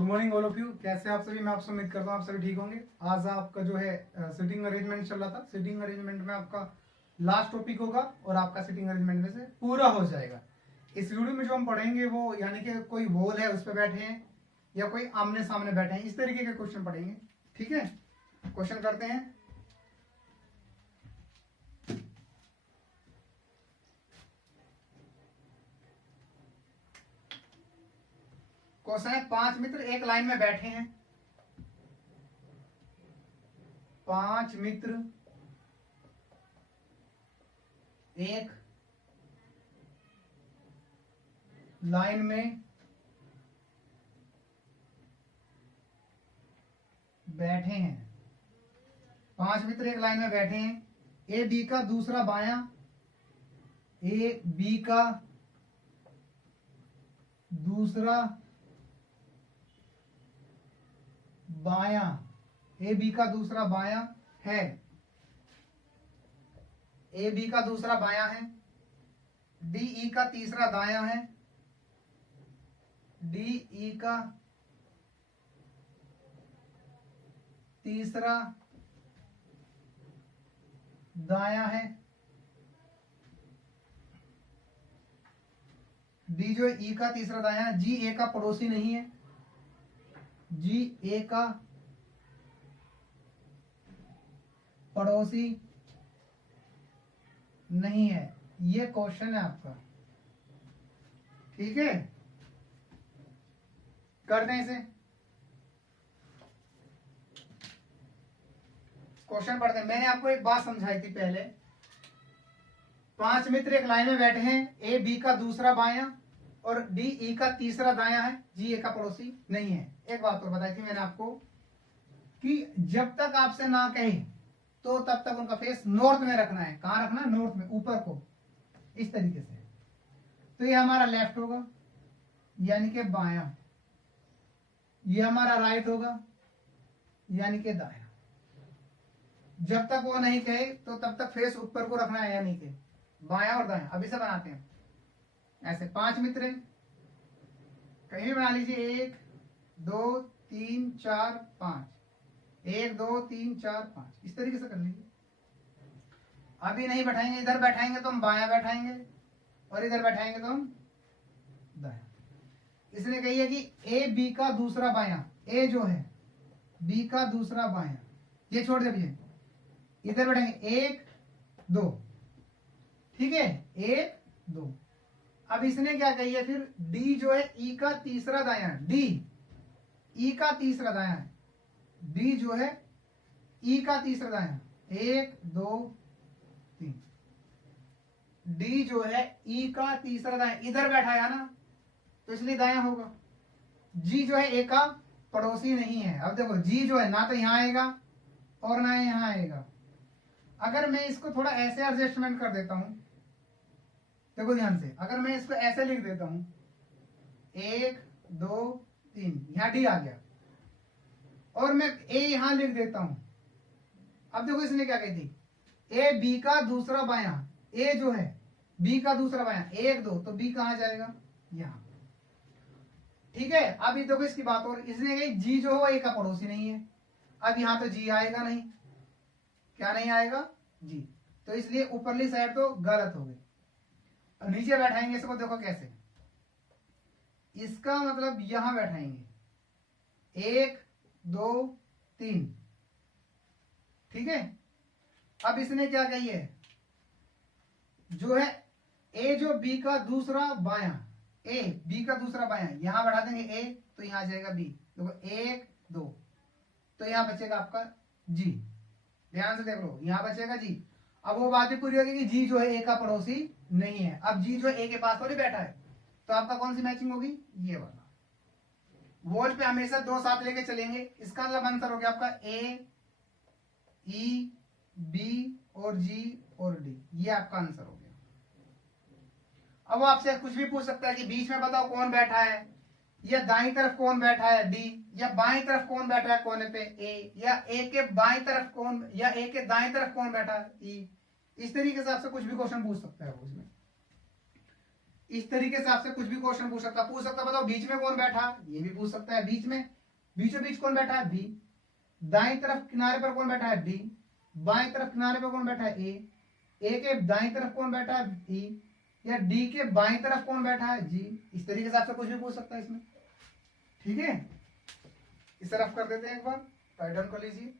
Good morning all of you. कैसे आप सभी? मैं आपसे उम्मीद करता हूँ आप सभी ठीक होंगे। आज आपका जो है सिटिंग अरेंजमेंट चल रहा था। सिटिंग अरेंजमेंट में आपका लास्ट टॉपिक होगा और आपका सिटिंग अरेंजमेंट में से पूरा हो जाएगा। इस वीडियो में जो हम पढ़ेंगे वो यानी कि कोई वॉल है उस पर बैठे हैं या कोई आमने सामने बैठे हैं, इस तरीके के क्वेश्चन पढ़ेंगे। ठीक है, क्वेश्चन करते हैं। क्वेश्चन है, 5 मित्र एक लाइन में बैठे हैं। 5 मित्र एक लाइन में बैठे हैं। 5 मित्र एक लाइन में बैठे हैं। ए बी का दूसरा बायां, ए बी का दूसरा बायां, ए बी का दूसरा बायां है। ए बी का दूसरा बायां है। डी ई का तीसरा दायां है। डी ई का तीसरा दायां है। डी जो ई का तीसरा दायां है। जी ए का पड़ोसी नहीं है। जी ए का पड़ोसी नहीं है। ये क्वेश्चन है आपका। ठीक है, करते हैं इसे। क्वेश्चन पढ़ते हैं। मैंने आपको एक बात समझाई थी पहले। 5 मित्र एक लाइन में बैठे हैं। ए बी का दूसरा बायां और डी ई का तीसरा दायां है। जी ए का पड़ोसी नहीं है। एक बात और बताई थी मैंने आपको कि जब तक आपसे ना कहे तो तब तक उनका फेस नॉर्थ में रखना है। कहां रखना है? नॉर्थ में, ऊपर को, इस तरीके से। तो ये हमारा लेफ्ट होगा यानी कि बायां। ये हमारा राइट होगा यानी कि दायां। जब तक वो नहीं कहे तो तब तक फेस ऊपर को रखना है यानी कि बायां और दायां। अभी से बनाते हैं ऐसे। 5 मित्र हैं, कहीं भी बना लीजिए। 1 2 3 4 5, 1 2 3 4 5, इस तरीके से कर लीजिए। अभी नहीं बैठाएंगे, इधर बैठाएंगे तो हम बायां बैठाएंगे और इधर बैठाएंगे तो हम दायां। इसने कही है कि ए बी का दूसरा बायां, ए जो है बी का दूसरा बायां, ये छोड़ दे भैया। इधर बैठेंगे 1 2, ठीक है, 1 2। अब इसने क्या कही है फिर? डी जो है ई का तीसरा दायां, डी ई का तीसरा दायां है। डी जो है ई का तीसरा दायां, 1 2 3। डी जो है ई का तीसरा दायां, इधर बैठा है ना, तो इसलिए दायां होगा। जी जो है ए का पड़ोसी नहीं है। अब देखो, जी जो है ना तो यहां आएगा और ना यहां आएगा। अगर मैं इसको थोड़ा ऐसे एडजस्टमेंट कर देता हूं, देखो ध्यान से, अगर मैं इसको ऐसे लिख देता हूं 1 2 3, यहां डी आ गया और मैं ए यहां लिख देता हूं। अब देखो इसने क्या कही थी? ए बी का दूसरा बायां, ए जो है बी का दूसरा बायां, 1 2, तो बी कहां जाएगा? यहां। ठीक है, अब ये देखो इसकी बात। और इसने कही जी जो हो ए का पड़ोसी नहीं है। अब यहां तो जी आएगा नहीं। क्या नहीं आएगा? जी। तो इसलिए ऊपरली साइड तो गलत हो गई। नीचे बैठाएंगे इसको, देखो कैसे। इसका मतलब यहां बैठाएंगे 1 2 3, ठीक है। अब इसने क्या कही है? जो है ए जो बी का दूसरा बायां, ए बी का दूसरा बायां, यहां बैठा देंगे ए तो यहां आ जाएगा बी। देखो 1 2, तो यहां बचेगा आपका जी। ध्यान से देख लो, यहां बचेगा जी। अब वो बात भी पूरी होगी कि जी जो है ए का पड़ोसी नहीं है। अब जी जो ए के पास थोड़ी बैठा है, तो आपका कौन सी मैचिंग होगी? ये वाला। वॉल पे हमेशा 2 साथ लेके चलेंगे। इसका मतलब आंसर हो गया आपका ए ई बी और जी और डी। ये आपका आंसर हो गया। अब वो आपसे कुछ भी पूछ सकता है कि बीच में बताओ कौन बैठा है, या दाईं तरफ कौन बैठा है डी, या बाईं तरफ कौन बैठा है कोने पे ए, या ए के बाईं तरफ कौन, या ए के दाईं तरफ कौन बैठा है ई। इस तरीके से आपसे कुछ भी क्वेश्चन पूछ सकता है वो इसमें। इस तरीके से आपसे कुछ भी क्वेश्चन पूछ सकता बताओ बीच में कौन बैठा, ये भी पूछ सकता है। बीच में बीचों बीच कौन बैठा है, बी। दाईं तरफ किनारे पर कौन बैठा है, डी। बाईं तरफ किनारे पर कौन बैठा है, ए के दाईं तरफ कौन बैठा है, ई। या डी के बाईं तरफ कौन बैठा है, जी। इस तरीके से आपसे कुछ भी पूछ सकता है इसमें, ठीक है। इसे रफ कर देते हैं एक बार, राइट डाउन कर लीजिए।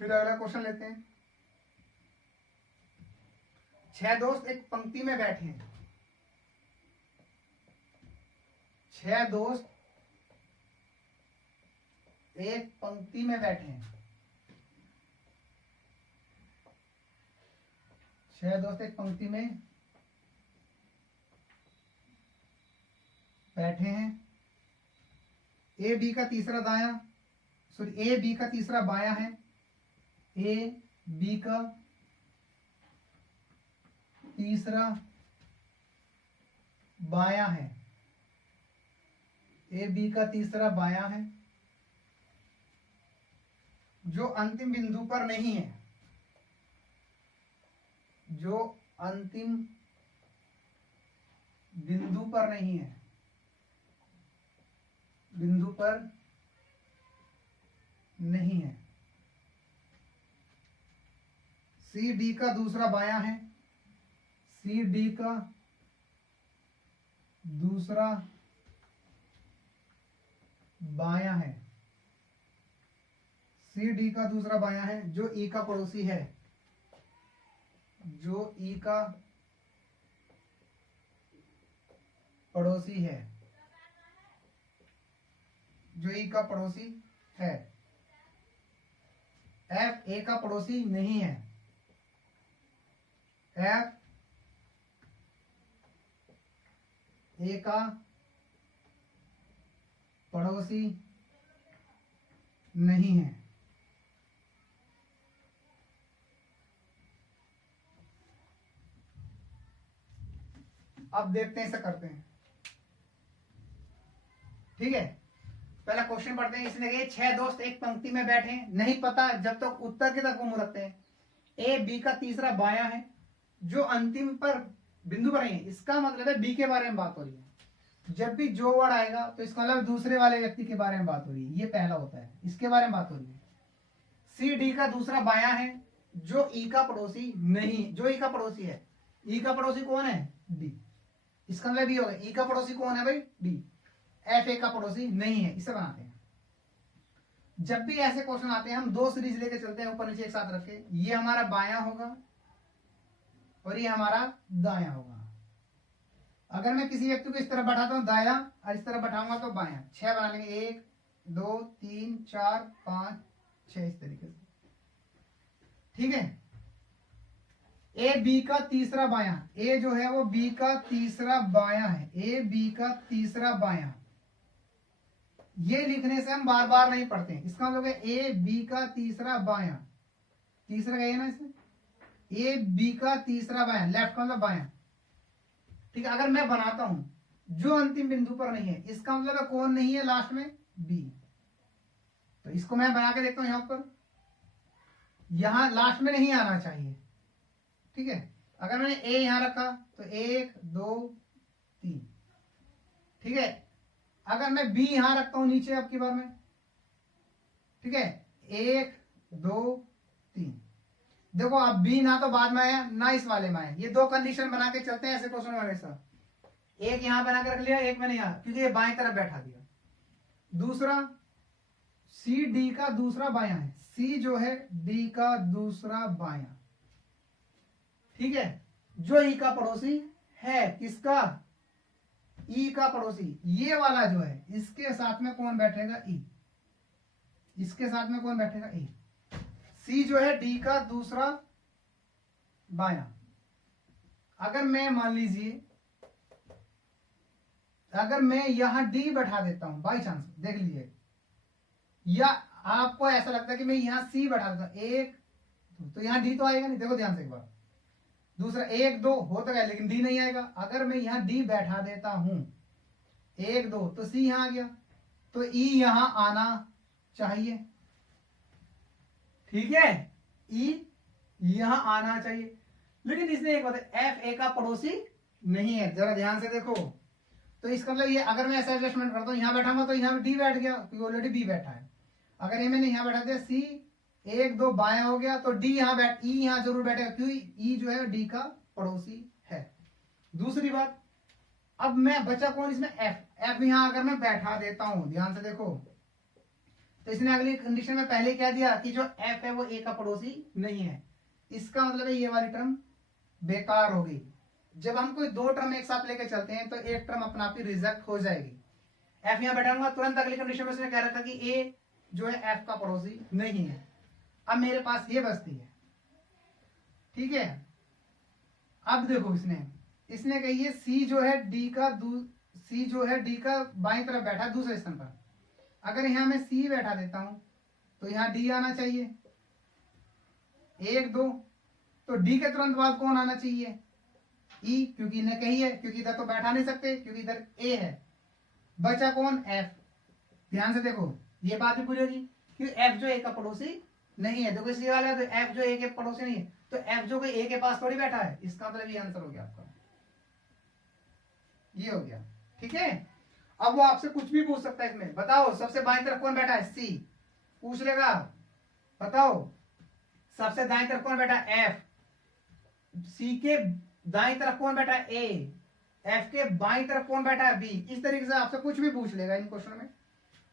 फिर अगला क्वेश्चन लेते हैं। 6 दोस्त एक पंक्ति में बैठे हैं। 6 दोस्त एक पंक्ति में बैठे हैं। 6 दोस्त एक पंक्ति में बैठे हैं। ए बी का तीसरा दायां, सॉरी ए बी का तीसरा बायां है। ए बी का तीसरा बायां है। ए बी का तीसरा बायां है जो अंतिम बिंदु पर नहीं है। जो अंतिम बिंदु पर नहीं है, बिंदु पर नहीं है। सी डी का दूसरा बायां है। सी डी का दूसरा बायां है। सी डी का दूसरा बायां है जो ई का पड़ोसी है। जो ई का पड़ोसी है। जो ई का पड़ोसी है। एफ ए का पड़ोसी नहीं है। एफ ए का पड़ोसी नहीं है। अब देखते हैं, ऐसा करते हैं, ठीक है। पहला क्वेश्चन पढ़ते हैं। इसने कहा 6 दोस्त एक पंक्ति में बैठे हैं, नहीं पता जब तक उत्तर की तरफ मुंह रखते हैं। ए बी का तीसरा बायां है जो अंतिम पर बिंदु पर नहीं है। इसका मतलब है बी के बारे में बात हो रही है। जब भी जो वर्ड आएगा तो इसका मतलब दूसरे वाले व्यक्ति के बारे में बात हो रही है। ये पहला होता है, इसके बारे में बात हो रही है। सी डी का दूसरा बायां है जो ई का पड़ोसी नहीं, जो ई का पड़ोसी है। ई का पड़ोसी कौन है, डी। इसका मतलब भी होगा ई का पड़ोसी कौन है भाई, डी। एफ ए का पड़ोसी नहीं है। इसे बनाते हैं। जब भी ऐसे क्वेश्चन आते हैं हम 2 सीरीज लेके चलते हैं, ऊपर नीचे एक साथ रखे। ये हमारा बायां होगा और ये हमारा दायां होगा। अगर मैं किसी व्यक्ति को इस तरह बैठाता हूं दायां और इस तरह बैठाऊंगा तो बायां। 6 बना लेंगे, 1 2 3 4 5 6, इस तरीके से, ठीक है। ए बी का तीसरा बायां, ए जो है वो बी का तीसरा बायां है। ए बी का तीसरा बायां, ये लिखने से हम बार बार नहीं पढ़ते हैं। इसका मतलब है ए बी का तीसरा बायां, तीसरा गया ना इसमें, ए बी का तीसरा बायां, लेफ्ट का मतलब बायां, ठीक है। अगर मैं बनाता हूं जो अंतिम बिंदु पर नहीं है, इसका मतलब है कौन नहीं है लास्ट में, बी। तो इसको मैं बना के देखता हूं। यहां पर, यहां लास्ट में नहीं आना चाहिए, ठीक है। अगर मैंने ए यहां रखा तो 1 2 3, ठीक है। अगर मैं बी यहां रखता हूं नीचे अब की बार में, ठीक है, 1 2 3, देखो अब बी ना तो बाद में आया ना इस वाले में आया। ये 2 कंडीशन बना के चलते हैं ऐसे क्वेश्चन में हमेशा। एक यहां बना के रख लिया, एक मैंने यहां, क्योंकि ये बाएं तरफ बैठा दिया। दूसरा, सी डी का दूसरा बायां है। सी जो है डी का दूसरा बायां, ठीक है, जो ई का पड़ोसी है। किसका, ई का पड़ोसी ये वाला जो है, इसके साथ में कौन बैठेगा? ई। इसके साथ में कौन बैठेगा? ई। सी जो है डी का दूसरा बायां। अगर मैं मान लीजिए, अगर मैं यहां डी बैठा देता हूं बाई चांस, देख लीजिए, या आपको ऐसा लगता है कि मैं यहां सी बैठा देता हूं, एक तो यहां डी तो आएगा नहीं, देखो ध्यान से एक बार। दूसरा 1 2 होता है लेकिन डी नहीं आएगा। अगर मैं यहां डी बैठा देता हूं 1 2 तो सी यहां आ गया, तो ई यहां आना चाहिए, ठीक है, ई यहां आना चाहिए। लेकिन इसने एक बात, एफ ए का पड़ोसी नहीं है, जरा ध्यान से देखो। तो इसका मतलब ये, अगर मैं ऐसा एडजस्टमेंट करता हूं, यहां बैठाऊंगा तो यहां डी बैठ गया क्योंकि ऑलरेडी बी बैठा है। अगर ये मैंने यहां बैठा दिया सी 1 2 बाया हो गया, तो डी यहां बैठ, ई यहां जरूर बैठेगा क्योंकि ई जो है डी का पड़ोसी है। दूसरी बात, अब मैं बचा कौन इसमें? एफ। एफ यहां अगर मैं बैठा देता हूं, ध्यान से देखो, तो इसने अगली कंडीशन में पहले क्या दिया कि जो एफ है वो ए का पड़ोसी नहीं है। इसका मतलब है ये वाली टर्म बेकार हो गई। जब हम कोई दो टर्म एक साथ लेके चलते हैं तो एक टर्म अपना आप ही रिजेक्ट हो जाएगी। एफ यहां बैठाऊंगा, तुरंत अगली कंडीशन में उसने कह रखा कि ए जो है एफ का पड़ोसी नहीं है। अब मेरे पास ये बचती है, ठीक है। अब देखो, इसने कही है सी जो है डी का बाईं तरफ बैठा है दूसरे स्थान पर। अगर यहां मैं सी बैठा देता हूं तो यहां डी आना चाहिए 1 2, तो डी के तुरंत बाद कौन आना चाहिए? ई, क्योंकि ने कही है, क्योंकि इधर तो बैठा नहीं सकते क्योंकि इधर ए है। बचा कौन? एफ। ध्यान से देखो, ये बात भी पूछेगी कि एफ जो ए का पड़ोसी नहीं है। देखो इसी वाला, तो एफ जो ए के पड़ोसी नहीं है, तो एफ जो कोई ए के पास थोड़ी बैठा है। इसका मतलब ये आंसर हो गया आपका, ये हो गया, ठीक है। अब वो आपसे कुछ भी पूछ सकता है इसमें, बताओ सबसे बाईं तरफ कौन बैठा है? सी। पूछ लेगा, बताओ सबसे दाईं तरफ कौन बैठा है? एफ। सी के दाईं तरफ कौन बैठा है? ए। एफ के बाईं तरफ कौन बैठा है? बी। इस तरीके से आपसे कुछ भी पूछ लेगा इन क्वेश्चन में,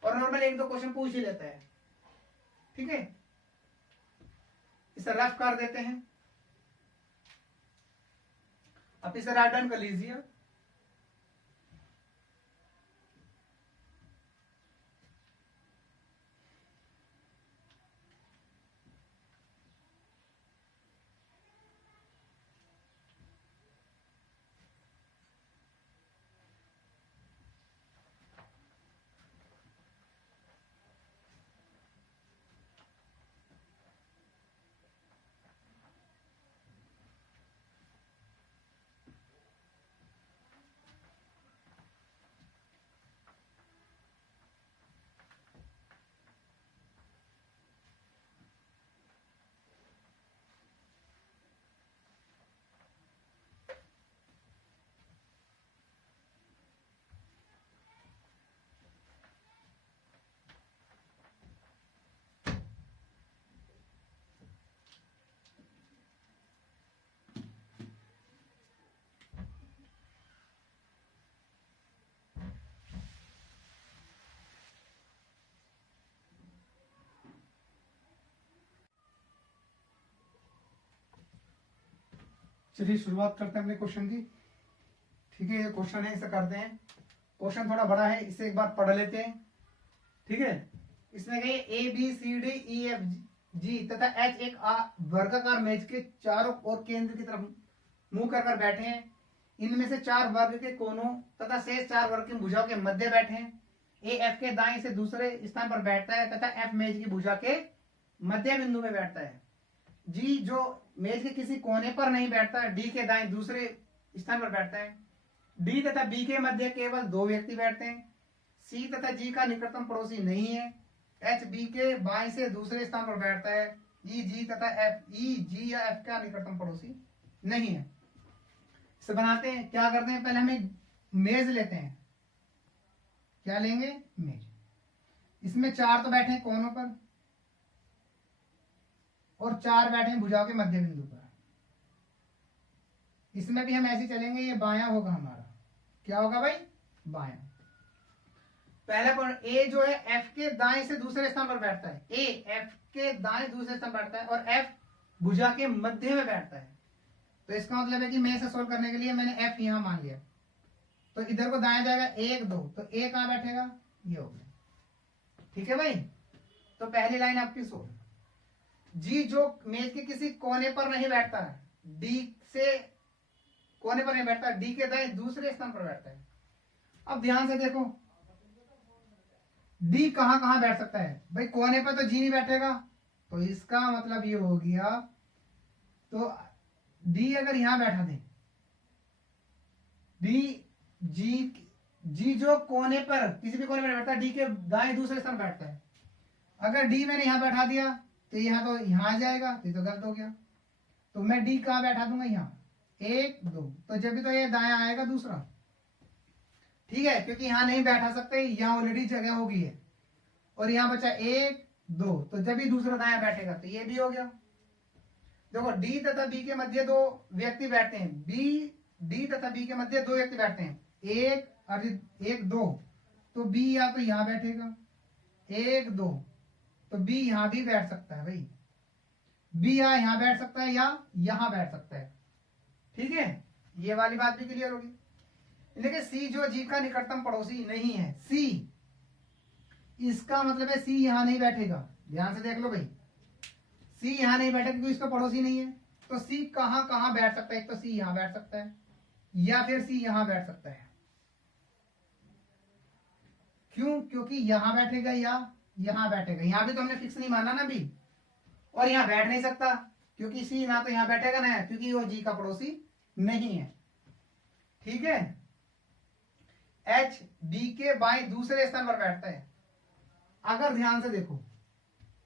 और नॉर्मल 1 2 क्वेश्चन पूछ ही लेता है, ठीक है। इसे रफ कर देते हैं, अब इसे राइट डाउन कर लीजिए। चलिए शुरुआत करते हैं अपने क्वेश्चन की, ठीक है। ये क्वेश्चन है, इसे करते हैं। क्वेश्चन थोड़ा बड़ा है, इसे एक बार पढ़ लेते हैं, ठीक है। इसमें कही A B C D E F G तथा एच एक वर्गाकार मेज के चारों ओर केंद्र की तरफ मुंह कर बैठे हैं। इनमें से 4 वर्ग के कोनों तथा शेष 4 वर्ग की भुजाओं के मध्य बैठे हैं। ए एफ के दाएं से दूसरे स्थान पर बैठता है तथा एफ मेज की भुजा के मध्य बिंदु में बैठता है। जी जो मेज के किसी कोने पर नहीं बैठता है, डी के दाएं दूसरे स्थान पर बैठता है। डी तथा बी के मध्य केवल 2 व्यक्ति बैठते हैं। सी तथा जी का निकटतम पड़ोसी नहीं है। एच बी के बाएं से दूसरे स्थान पर बैठता है। ई जी तथा एफ ई जी या एफ का निकटतम पड़ोसी नहीं है। इसे बनाते हैं, क्या करते हैं, पहले हमें मेज लेते हैं। क्या लेंगे? मेज। इसमें 4 तो बैठे हैं कोनों पर और 4 बैठे हैं भुजाओं के मध्य बिंदु पर। इसमें भी हम ऐसे चलेंगे, ये बायां होगा हमारा। क्या होगा भाई? बायां। पहला पॉइंट, ए जो है एफ के दाएं से दूसरे स्थान पर बैठता है। ए एफ के दाएं दूसरे स्थान पर बैठता है और एफ भुजा के मध्य में बैठता है। तो इसका मतलब है कि मैं इसे सोल्व करने के लिए मैंने एफ यहां मान लिया, तो इधर को दाया जाएगा 1 2, तो ए कहां बैठेगा, ये हो गया। ठीक है भाई, तो पहली लाइन आपकी सोल्व। जी जो मेज के किसी कोने पर नहीं बैठता है, डी से कोने पर नहीं बैठता, डी के दाएं दूसरे स्थान पर बैठता है। अब ध्यान से देखो, डी कहां कहां बैठ सकता है भाई, कोने पर तो जी नहीं बैठेगा, तो इसका मतलब ये हो गया, तो डी अगर यहां बैठा दे, डी जी जो कोने पर किसी भी कोने पर बैठता है, डी के दाएं दूसरे स्थान बैठता है। अगर डी मैंने यहां बैठा दिया तो यहां तो यहां आ जाएगा, तो गलत हो गया। तो मैं डी कहां बैठा दूंगा, यहां 1 2, तो जब भी तो ये दाया आएगा दूसरा। ठीक है, क्योंकि यहां नहीं बैठा सकते, यहां ऑलरेडी जगह हो गई है, और यहां बचा 1 2, तो जब भी दूसरा दाया बैठेगा तो ये भी हो गया। देखो डी तथा बी के मध्य दो व्यक्ति बैठते हैं, डी तथा बी के मध्य दो व्यक्ति बैठते हैं, 1 2, तो बी या तो यहां बैठेगा 1 2, तो बी यहां भी बैठ सकता है भाई, बी या यहां बैठ सकता है या यहां बैठ सकता है। ठीक है, ये वाली बात भी क्लियर होगी। लेकिन सी जो जी का निकटतम पड़ोसी नहीं है, सी इसका मतलब है सी यहां नहीं बैठेगा। ध्यान से देख लो भाई, सी यहां नहीं बैठेगा क्योंकि इसका पड़ोसी नहीं है। तो सी कहां कहां बैठ सकता है, एक तो सी यहां बैठ सकता है या फिर सी यहां बैठ सकता है। क्यों, क्योंकि यहां बैठेगा या यहां बैठेगा, यहां भी तो हमने फिक्स नहीं माना ना भी, और यहां बैठ नहीं सकता क्योंकि सी ना तो यहां बैठेगा ना, क्योंकि वो जी का पड़ोसी नहीं है। ठीक है, एच बी के बाएं दूसरे स्थान पर बैठता है। अगर ध्यान से देखो,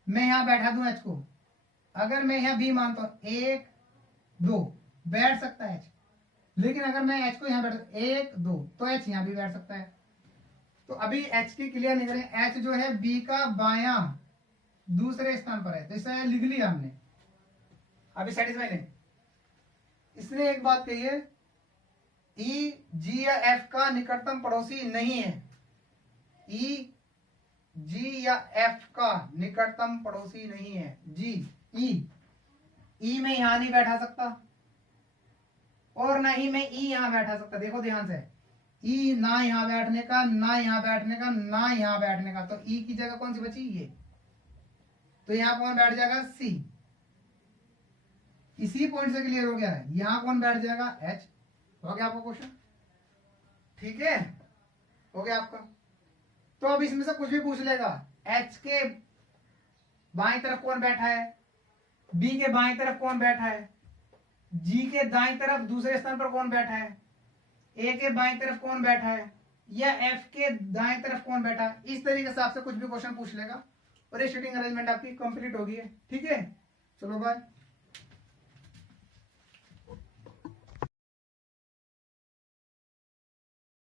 मैं यहां बैठा दूं एच को, अगर मैं यहां बी मानता हूं 1 2 बैठ सकता है एच, लेकिन अगर मैं एच को यहां बैठा 1 2, तो एच यहां भी बैठ सकता है। तो अभी एच की क्लियर नहीं करें, एच जो है बी का बायां दूसरे स्थान पर है, तो इसे लिख लिया हमने, अभी सेटिस्फाई नहीं। इसने एक बात कही है, ई जी या एफ का निकटतम पड़ोसी नहीं है, ई जी या एफ का निकटतम पड़ोसी नहीं है। जी ई में यहां नहीं बैठा सकता और ना ही मैं ई यहां बैठा सकता। देखो ध्यान से, ई ना यहां बैठने का, ना यहां बैठने का, ना यहां बैठने का, तो ई की जगह कौन सी बची, ये, तो यहां कौन बैठ जाएगा, सी। इसी पॉइंट से क्लियर हो गया है, यहां कौन बैठ जाएगा, एच। हो गया आपका क्वेश्चन, ठीक है, हो गया आपका। तो अब इसमें से कुछ भी पूछ लेगा, एच के बाएं तरफ कौन बैठा है, बी के बाएं तरफ कौन बैठा है, जी के दाएं तरफ दूसरे स्थान पर कौन बैठा है, ए के बाएं तरफ कौन बैठा है, या एफ के दाएं तरफ कौन बैठा है। इस तरीके से आपसे कुछ भी क्वेश्चन पूछ लेगा और ये सीटिंग अरेंजमेंट आपकी कंप्लीट होगी है। ठीक है, चलो बाय।